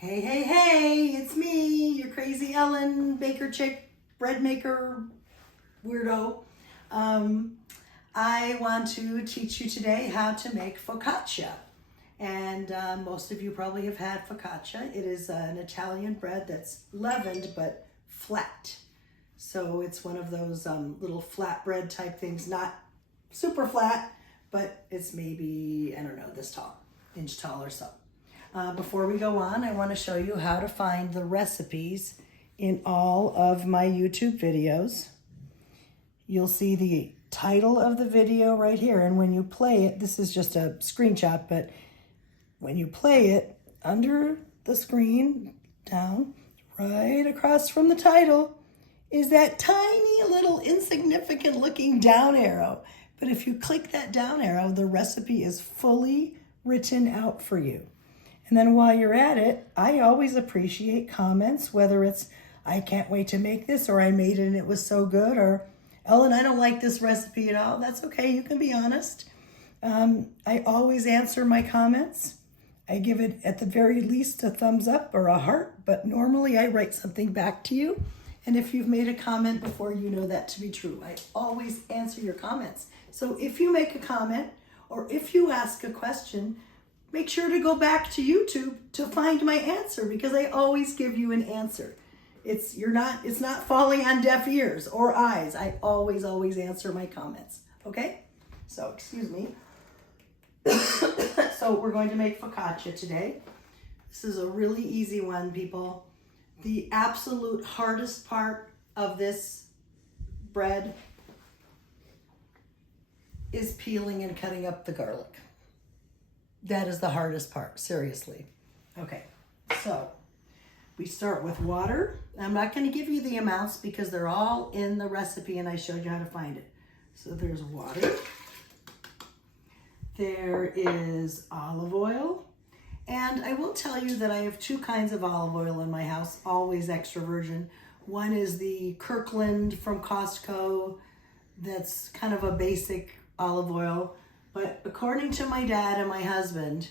Hey, hey, hey, it's me, your crazy Ellen, baker chick, bread maker, weirdo. I want to teach you today how to make focaccia. And most of you probably have had focaccia. It is an Italian bread that's leavened but flat. So it's one of those little flatbread type things, not super flat, but it's maybe, I don't know, this tall, inch tall or so. Before we go on, I want to show you how to find the recipes in all of my YouTube videos. You'll see the title of the video right here, and when you play it, this is just a screenshot, but when you play it, under the screen, down, right across from the title, is that tiny little insignificant looking down arrow. But if you click that down arrow, the recipe is fully written out for you. And then while you're at it, I always appreciate comments, whether it's, I can't wait to make this, or I made it and it was so good, or Ellen, I don't like this recipe at all. That's okay, you can be honest. I always answer my comments. I give it at the very least a thumbs up or a heart, but normally I write something back to you. And if you've made a comment before, you know that to be true. I always answer your comments. So if you make a comment or if you ask a question, make sure to go back to YouTube to find my answer, because I always give you an answer. It's not falling on deaf ears or eyes. I always answer my comments. Okay? So, excuse me. So we're going to make focaccia today. This is a really easy one, people. The absolute hardest part of this bread is peeling and cutting up the garlic. That is the hardest part, seriously. Okay, so we start with water. I'm not going to give you the amounts because they're all in the recipe and I showed you how to find it. So there's water. There is olive oil. And I will tell you that I have two kinds of olive oil in my house, always extra virgin. One is the Kirkland from Costco. That's kind of a basic olive oil. But according to my dad and my husband,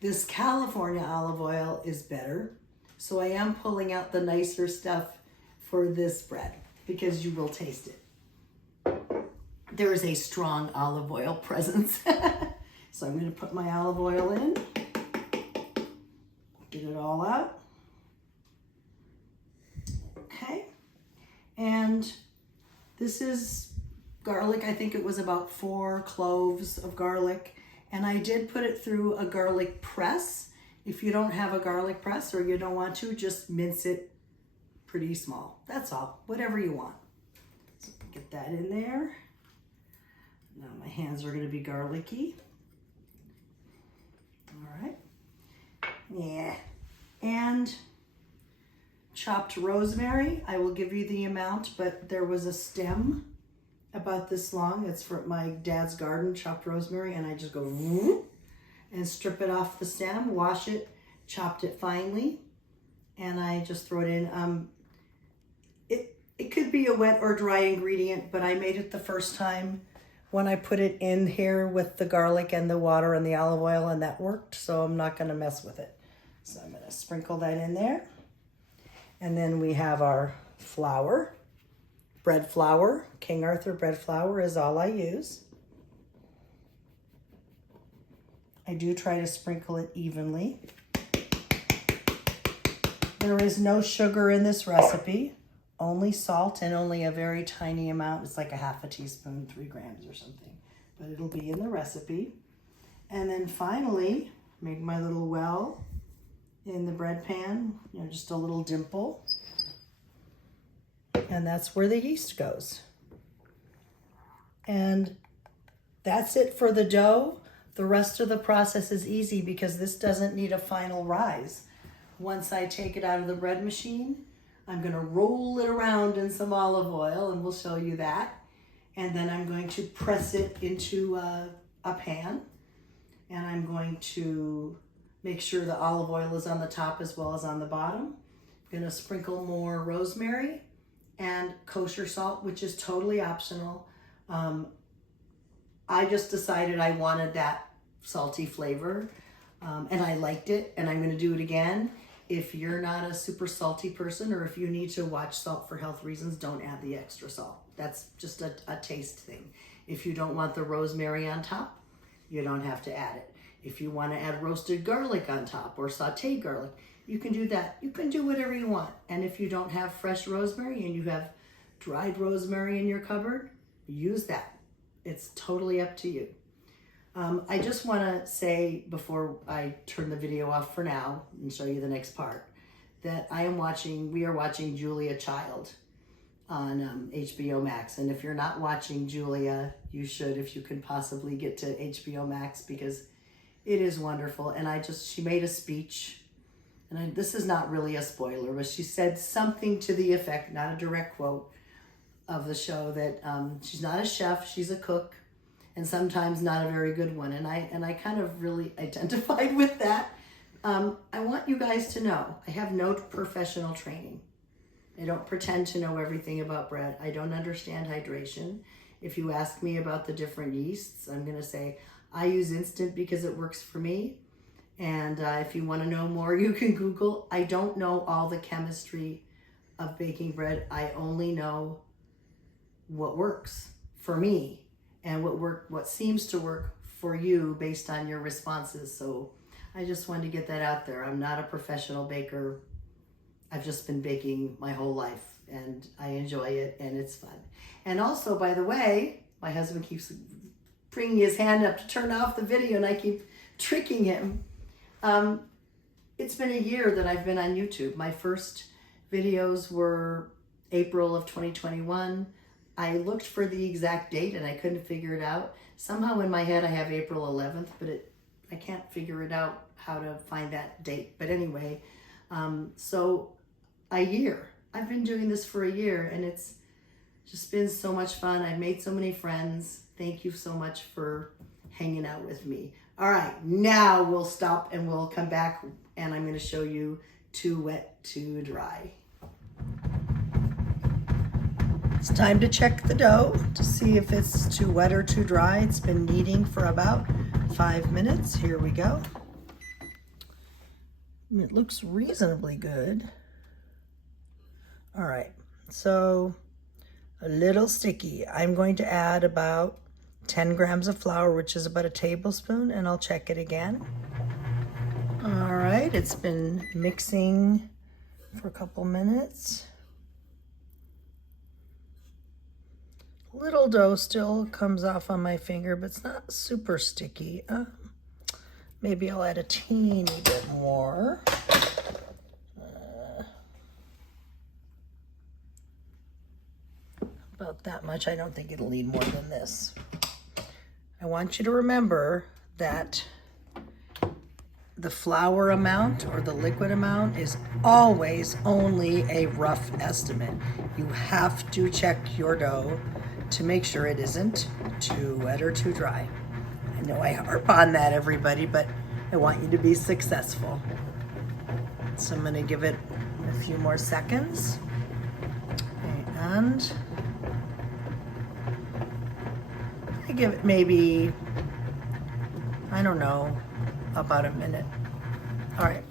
this California olive oil is better. So I am pulling out the nicer stuff for this bread because you will taste it. There is a strong olive oil presence. So I'm going to put my olive oil in. Get it all out. Okay. And this is garlic. I think it was about 4 cloves of garlic. And I did put it through a garlic press. If you don't have a garlic press or you don't want to, just mince it pretty small. That's all. Whatever you want. So get that in there. Now my hands are going to be garlicky. All right. Yeah. And chopped rosemary. I will give you the amount, but there was a stem about this long. It's from my dad's garden, chopped rosemary, and I just go and strip it off the stem, wash it, chopped it finely, and I just throw it in. It could be a wet or dry ingredient, but I made it the first time when I put it in here with the garlic and the water and the olive oil, and that worked, so I'm not going to mess with it. So I'm going to sprinkle that in there. And then we have our flour, bread flour. King Arthur bread flour is all I use. I do try to sprinkle it evenly. There is no sugar in this recipe, only salt and only a very tiny amount. It's like a half a teaspoon, 3 grams or something, but it'll be in the recipe. And then finally, make my little well in the bread pan, just a little dimple. And that's where the yeast goes. And that's it for the dough. The rest of the process is easy because this doesn't need a final rise. Once I take it out of the bread machine, I'm going to roll it around in some olive oil, and we'll show you that. And then I'm going to press it into a pan, and I'm going to make sure the olive oil is on the top as well as on the bottom. I'm going to sprinkle more rosemary and kosher salt, which is totally optional. I just decided I wanted that salty flavor, and I liked it, and I'm going to do it again. if you're not a super salty person, or if you need to watch salt for health reasons, don't add the extra salt. That's just a taste thing. If you don't want the rosemary on top, you don't have to add it. If you want to add roasted garlic on top or sauteed garlic, you can do that. You can do whatever you want. And if you don't have fresh rosemary and you have dried rosemary in your cupboard, use that. It's totally up to you. I just want to say before I turn the video off for now and show you the next part, that we are watching Julia Child on HBO Max. And if you're not watching Julia, you should, if you can possibly get to HBO Max, because it is wonderful. And she made a speech, and this is not really a spoiler, but she said something to the effect, not a direct quote of the show, that she's not a chef, she's a cook, and sometimes not a very good one. And I kind of really identified with that. I want you guys to know, I have no professional training. I don't pretend to know everything about bread. I don't understand hydration. If you ask me about the different yeasts, I'm gonna say, I use instant because it works for me. And if you wanna know more, you can Google. I don't know all the chemistry of baking bread. I only know what works for me and what seems to work for you based on your responses. So I just wanted to get that out there. I'm not a professional baker. I've just been baking my whole life, and I enjoy it, and it's fun. And also, by the way, my husband keeps bringing his hand up to turn off the video, and I keep tricking him. It's been a year that I've been on YouTube. My first videos were April of 2021. I looked for the exact date and I couldn't figure it out. Somehow in my head I have April 11th, but I can't figure it out how to find that date. But anyway, so a year. I've been doing this for a year, and it's just been so much fun. I've made so many friends. Thank you so much for hanging out with me. All right, now we'll stop and we'll come back, and I'm going to show you too wet to dry. It's time to check the dough to see if it's too wet or too dry. It's been kneading for about 5 minutes. Here we go. It looks reasonably good. All right, so a little sticky. I'm going to add about 10 grams of flour, which is about a tablespoon, and I'll check it again. All right, it's been mixing for a couple minutes. Little dough still comes off on my finger, but it's not super sticky. Maybe I'll add a teeny bit more. About that much. I don't think it'll need more than this. I want you to remember that the flour amount or the liquid amount is always only a rough estimate. You have to check your dough to make sure it isn't too wet or too dry. I know I harp on that, everybody, but I want you to be successful. So I'm gonna give it a few more seconds. And I give it maybe, I don't know, about a minute. All right.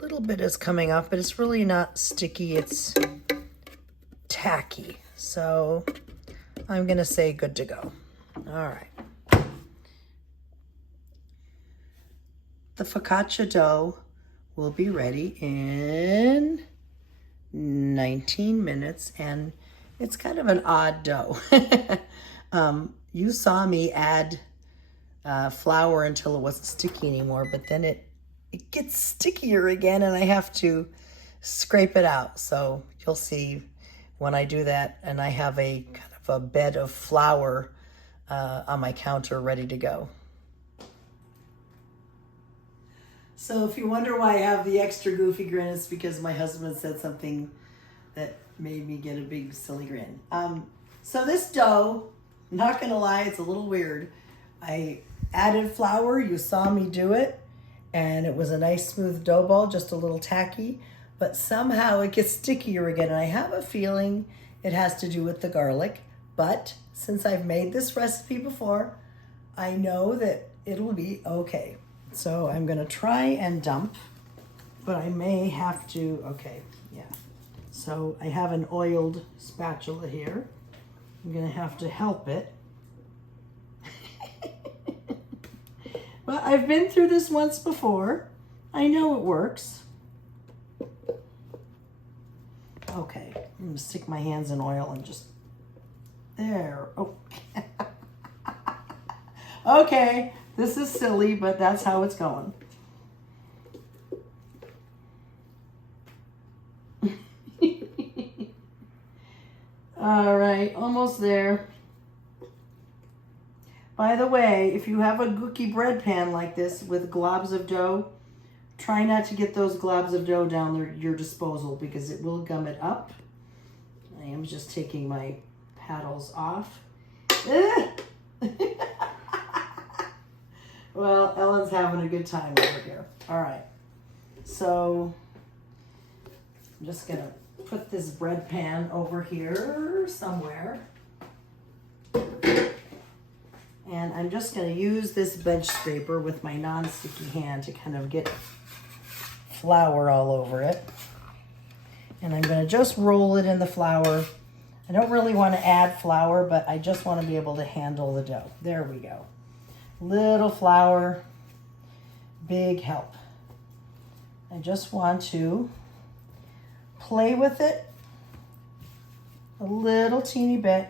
A little bit is coming off, but it's really not sticky, it's tacky. So I'm gonna say good to go. All right. The focaccia dough will be ready in 19 minutes, and it's kind of an odd dough. You saw me add flour until it wasn't sticky anymore, but then it gets stickier again, and I have to scrape it out. So you'll see when I do that, and I have a kind of a bed of flour on my counter ready to go. So if you wonder why I have the extra goofy grin, it's because my husband said something that made me get a big silly grin. So this dough, I'm not gonna lie, it's a little weird. I added flour, you saw me do it, and it was a nice smooth dough ball, just a little tacky, but somehow it gets stickier again. And I have a feeling it has to do with the garlic, But since I've made this recipe before, I know that it'll be okay. So I'm gonna try and dump, but I may have to, okay, yeah. So I have an oiled spatula here. I'm gonna have to help it. Well, I've been through this once before. I know it works. Okay, I'm gonna stick my hands in oil and just, there, okay. Okay, this is silly, but that's how it's going. All right, almost there. By the way, if you have a gooky bread pan like this with globs of dough, try not to get those globs of dough down your disposal because it will gum it up. I am just taking my paddles off. Well, Ellen's having a good time over here. All right, so I'm just gonna put this bread pan over here somewhere. And I'm just gonna use this bench scraper with my non-sticky hand to kind of get flour all over it. And I'm gonna just roll it in the flour. I don't really wanna add flour, but I just wanna be able to handle the dough. There we go. Little flour, big help. I just want to play with it a little teeny bit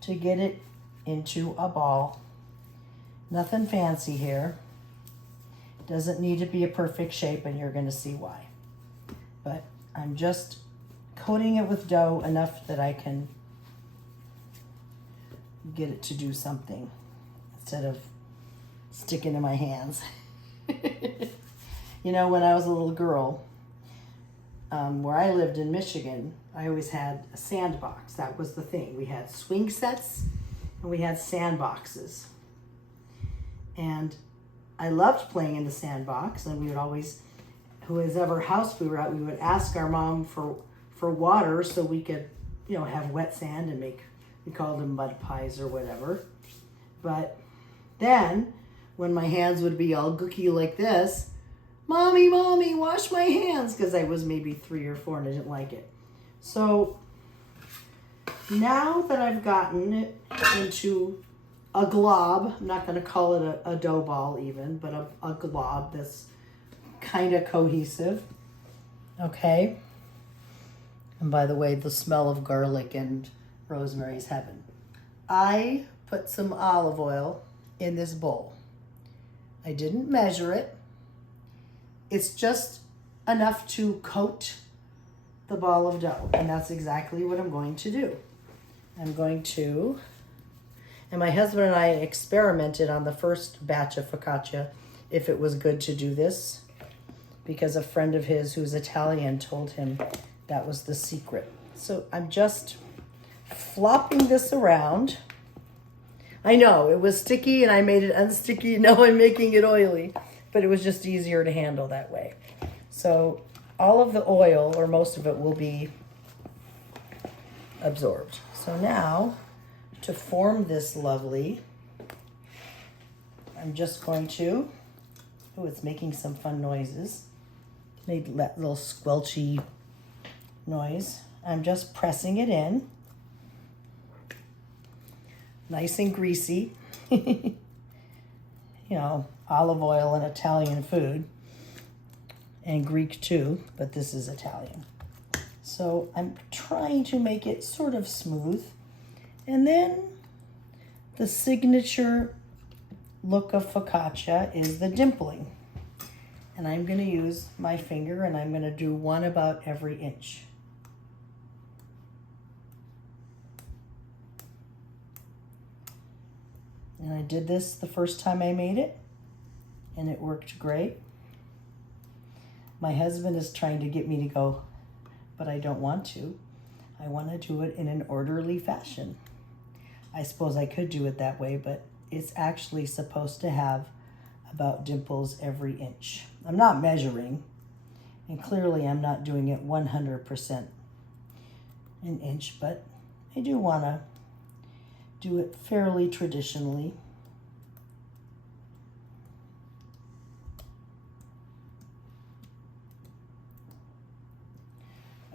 to get it into a ball. Nothing fancy here. Doesn't need to be a perfect shape, and you're gonna see why. But I'm just coating it with dough enough that I can get it to do something instead of sticking to my hands. You know, when I was a little girl, where I lived in Michigan, I always had a sandbox. That was the thing. We had swing sets and we had sandboxes. And I loved playing in the sandbox, and we would always, whoever house we were at, we would ask our mom for water so we could, you know, have wet sand and make, we called them mud pies or whatever. But then when my hands would be all gooky like this, Mommy, Mommy, wash my hands, because I was maybe 3 or 4 and I didn't like it. So now that I've gotten it into a glob, I'm not going to call it a dough ball even, but a glob that's kind of cohesive. Okay. And by the way, the smell of garlic and rosemary's heaven. I put some olive oil in this bowl. I didn't measure it. It's just enough to coat the ball of dough, and that's exactly what I'm going to do. I'm going to, and my husband and I experimented on the first batch of focaccia if it was good to do this, because a friend of his who's Italian told him that was the secret. So I'm just flopping this around. I know it was sticky and I made it unsticky. Now I'm making it oily, but it was just easier to handle that way. So all of the oil, or most of it, will be absorbed. So now, to form this lovely, I'm just going to, oh, it's making some fun noises. Made that little squelchy noise. I'm just pressing it in. Nice and greasy. You know, olive oil and Italian food, and Greek too, but this is Italian. So I'm trying to make it sort of smooth. And then the signature look of focaccia is the dimpling. And I'm going to use my finger, and I'm going to do one about every inch. And I did this the first time I made it, and it worked great. My husband is trying to get me to go, but I don't want to. I want to do it in an orderly fashion. I suppose I could do it that way, but it's actually supposed to have about dimples every inch. I'm not measuring, and clearly I'm not doing it 100%. an inch, but I do want to do it fairly traditionally.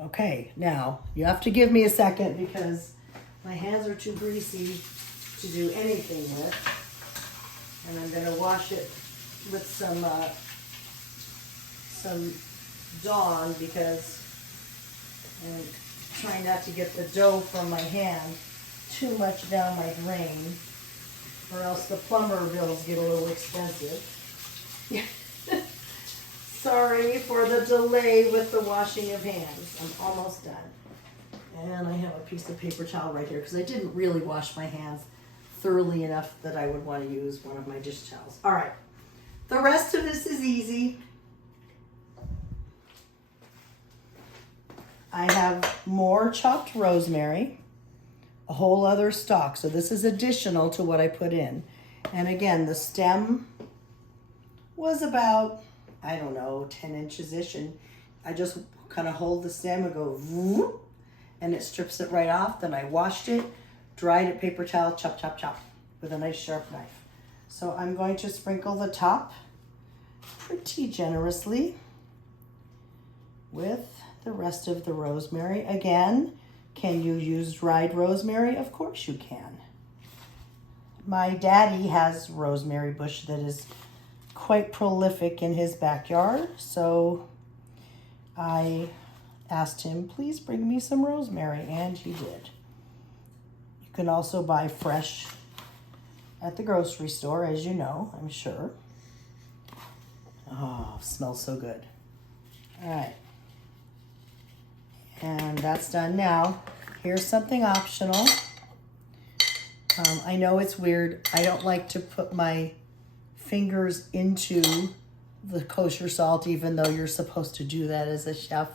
Okay, now you have to give me a second because my hands are too greasy to do anything with. And I'm going to wash it with some Dawn because I'm trying not to get the dough from my hand too much down my drain, or else the plumber bills get a little expensive. Sorry for the delay with the washing of hands. I'm almost done. And I have a piece of paper towel right here because I didn't really wash my hands thoroughly enough that I would want to use one of my dish towels. All right, the rest of this is easy. I have more chopped rosemary, a whole other stalk. So this is additional to what I put in. And again, the stem was about, I don't know, 10 inches-ish. And I just kind of hold the stem and go, whoop, and it strips it right off. Then I washed it, dried it, paper towel, chop, chop, chop with a nice sharp knife. So I'm going to sprinkle the top pretty generously with the rest of the rosemary. Again, can you use dried rosemary? Of course you can. My daddy has rosemary bush that is quite prolific in his backyard, so I asked him, please bring me some rosemary, and he did. You can also buy fresh at the grocery store, as you know, I'm sure. Oh, smells so good. All right. And that's done. Now, here's something optional. I know it's weird. I don't like to put my fingers into the kosher salt, even though you're supposed to do that as a chef.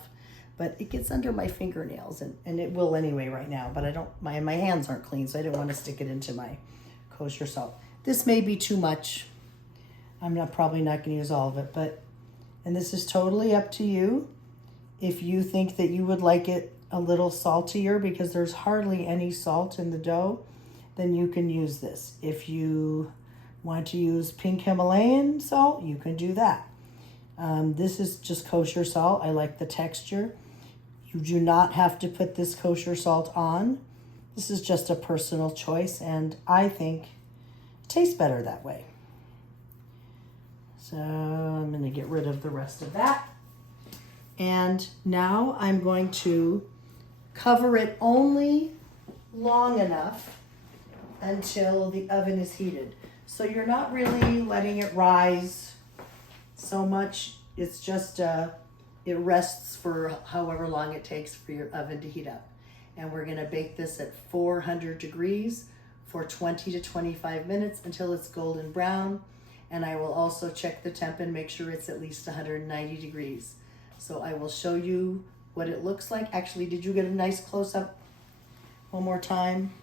But it gets under my fingernails, and it will anyway right now. But I don't. My hands aren't clean, so I didn't want to stick it into my kosher salt. This may be too much. I'm probably not going to use all of it, and this is totally up to you. If you think that you would like it a little saltier because there's hardly any salt in the dough, then you can use this. If you want to use pink Himalayan salt, you can do that. This is just kosher salt. I like the texture. You do not have to put this kosher salt on. This is just a personal choice, and I think it tastes better that way. So I'm going to get rid of the rest of that. And now I'm going to cover it only long enough until the oven is heated. So you're not really letting it rise so much. It's just, it rests for however long it takes for your oven to heat up. And we're gonna bake this at 400 degrees for 20 to 25 minutes until it's golden brown. And I will also check the temp and make sure it's at least 190 degrees. So I will show you what it looks like. Actually, did you get a nice close-up? One more time.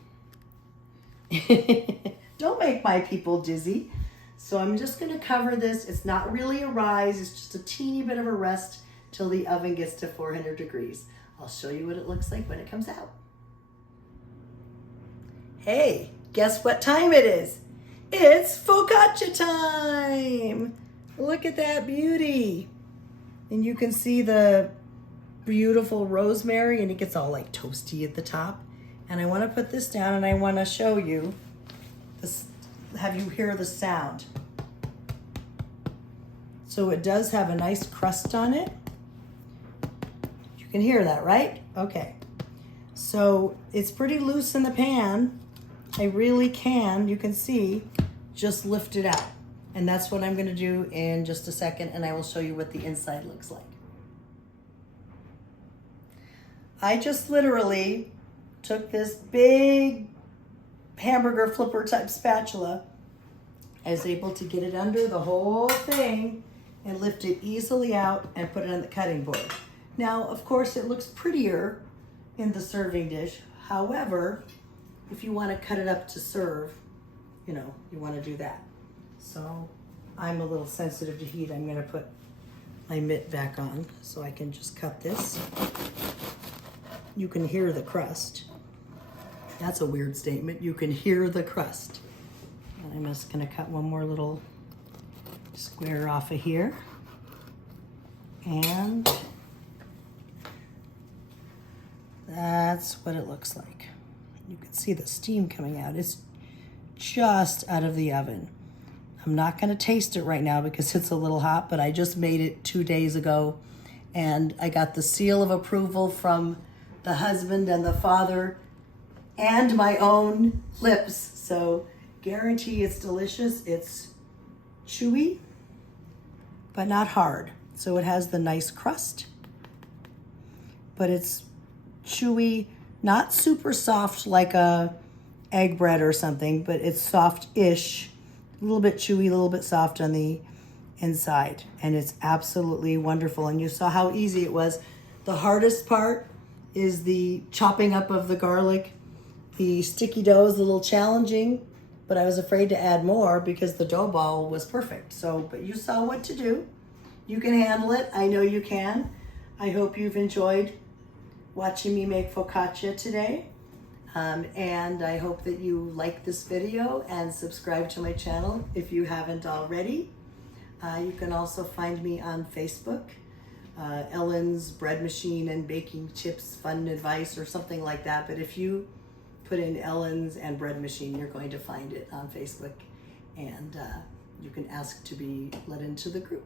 Don't make my people dizzy. So I'm just gonna cover this. It's not really a rise, it's just a teeny bit of a rest till the oven gets to 400 degrees. I'll show you what it looks like when it comes out. Hey, guess what time it is? It's focaccia time! Look at that beauty. And you can see the beautiful rosemary, and it gets all like toasty at the top. And I want to put this down, and I want to show you this, have you hear the sound. So it does have a nice crust on it. You can hear that, right? Okay. So it's pretty loose in the pan. I really can, you can see, just lift it out. And that's what I'm going to do in just a second, and I will show you what the inside looks like. I just literally took this big hamburger flipper type spatula. I was able to get it under the whole thing and lift it easily out and put it on the cutting board. Now, of course, it looks prettier in the serving dish. However, if you want to cut it up to serve, you know, you want to do that. So I'm a little sensitive to heat. I'm going to put my mitt back on so I can just cut this. you can hear the crust. That's a weird statement. You can hear the crust. And I'm just gonna cut one more little square off of here. And that's what it looks like. You can see the steam coming out. It's just out of the oven. I'm not gonna taste it right now because it's a little hot, but I just made it 2 days ago and I got the seal of approval from the husband and the father and my own lips. So guarantee it's delicious. It's chewy, but not hard. So it has the nice crust, but it's chewy, not super soft like a egg bread or something, but it's soft-ish, a little bit chewy, a little bit soft on the inside. And it's absolutely wonderful. And you saw how easy it was. The hardest part is the chopping up of the garlic. The sticky dough is a little challenging, but I was afraid to add more because the dough ball was perfect. So, but you saw what to do. You can handle it. I know you can. I hope you've enjoyed watching me make focaccia today. And I hope that you like this video and subscribe to my channel if you haven't already. You can also find me on Facebook, Ellen's Bread Machine and Baking Tips Fun Advice or something like that. But if you put in Ellen's and Bread Machine, you're going to find it on Facebook. And you can ask to be let into the group.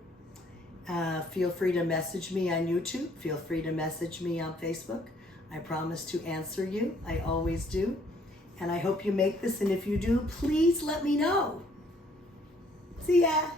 Feel free to message me on YouTube. Feel free to message me on Facebook. I promise to answer you. I always do. And I hope you make this. And if you do, please let me know. See ya.